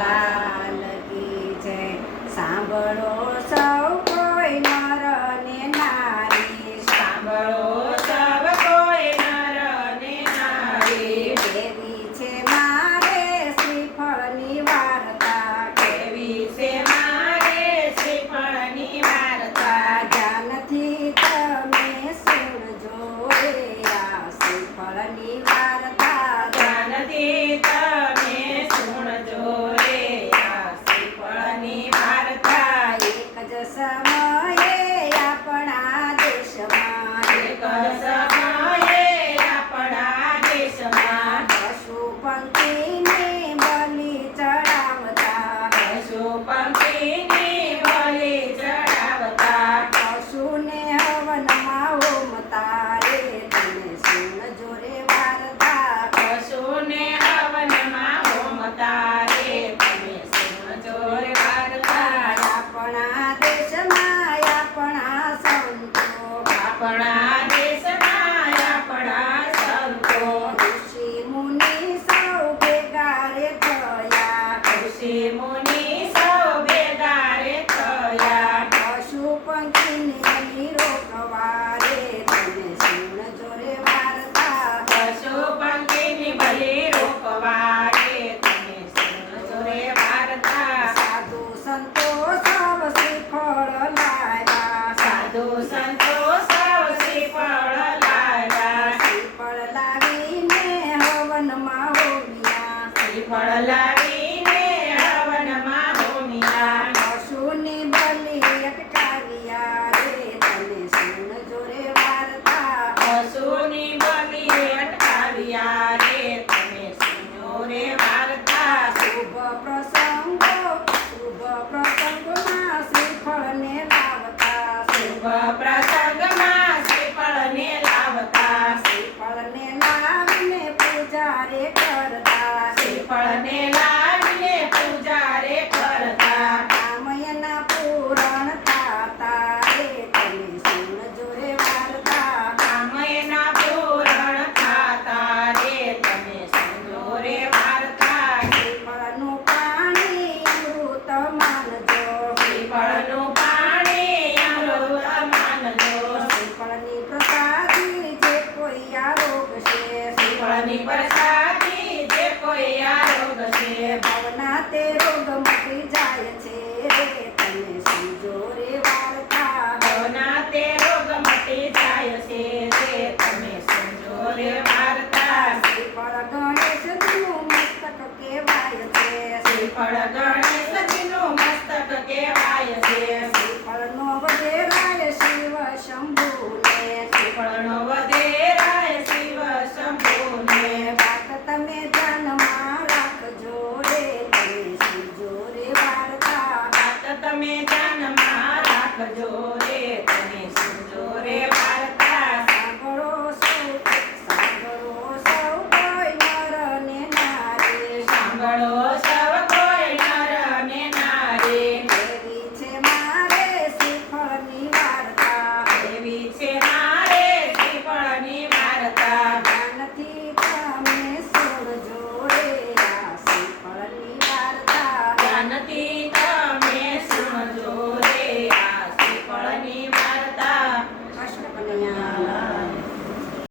લાલ કી જય. સાંભળો સૌ કોઈ નર ને નારી, સાંભળો સૌ કોઈ નર ને નારી. કેવી છે મારે શ્રીફળની વાર્તા, કેવી છે મારે શ્રીફળની વાર્તા. ધ્યાનથી તમે સુણજો રે આ શ્રીફળની વાર્તા. ધ્યાનથી તમે સુણજો રે આ શ્રીફળની વાર્તા. એક જ સમયે આપણા દેશમાં, એક સમયે આપણા દેશમાં પશુ પંખીને બલિ ચડાવતા, પશુ પંખીની બલિ ચડાવતા. પશુને હવનમાં હોમતા રે તમે સુણજો રે વાર્તા. પશુને હવનમાં હોમતા રે તમે સુણજો રે વાર્તા. આપણા દેશમાં આપણા સંતો, આપણા દેશમાં આપણા સંતો ઋષિ મુનિ સૌ ભેગા રે થયા, ઋષિ મુનિ સૌ ભેગા રે થયા. પશુ પંખીને નિરોકવા રે તમે સુણજો રે વાર્તા. પશુ પંખીની બલિ રોકવા રે તમે સુણજો રે વાર્તા. સાધુ સંતો સૌ શ્રીફળ લાવ્યા, સાધુ સંતો સૌ શ્રીફળ લાવ્યા. શ્રીફળ લાવીને હવનમાં હોમ્યા, શ્રીફળ લાવીને હવનમાં હોમ્યા. પશુની બલિ અટકાવ્યા રે તમે સુણજો રે વાર્તા. પશુની બલિ અટકાવ્યા રે તમે સુણો રે વાર્તા. શુભ પ્રસંગમાં શ્રીફળને લાવતા, શુભ પ્રસંગમાં શ્રીફળને લાવતા. શ્રીફળને લાવીને પૂજા રે કરતા, શ્રીફળને લાવીને પૂજા રે કરતા. કામયના પૂરણ થાતા રે તમે સુણજો રે વાર્તા. કામયના પૂરણ થાતા રે તમે સુણો રે વાર્તા. શ્રીફળનું પાણી અમૃત માનજો, શ્રીફળનું પાણી અમૃત માનજો. શ્રીફળની પ્રસાદી જે કોઈ આરોગ છે, શ્રીફળની પ્રસાદી જે કોઈ આરોગ છે, ભવના તે રોગ મટી જાય છે રે તમે સમજો રે વાર્તા. ભવના તે રોગ મટી જાય છે રે તમે સમજો રે વાર્તા. શ્રીફળ ગણેશજીનું મસ્તક કહેવાય છે, શ્રીફળ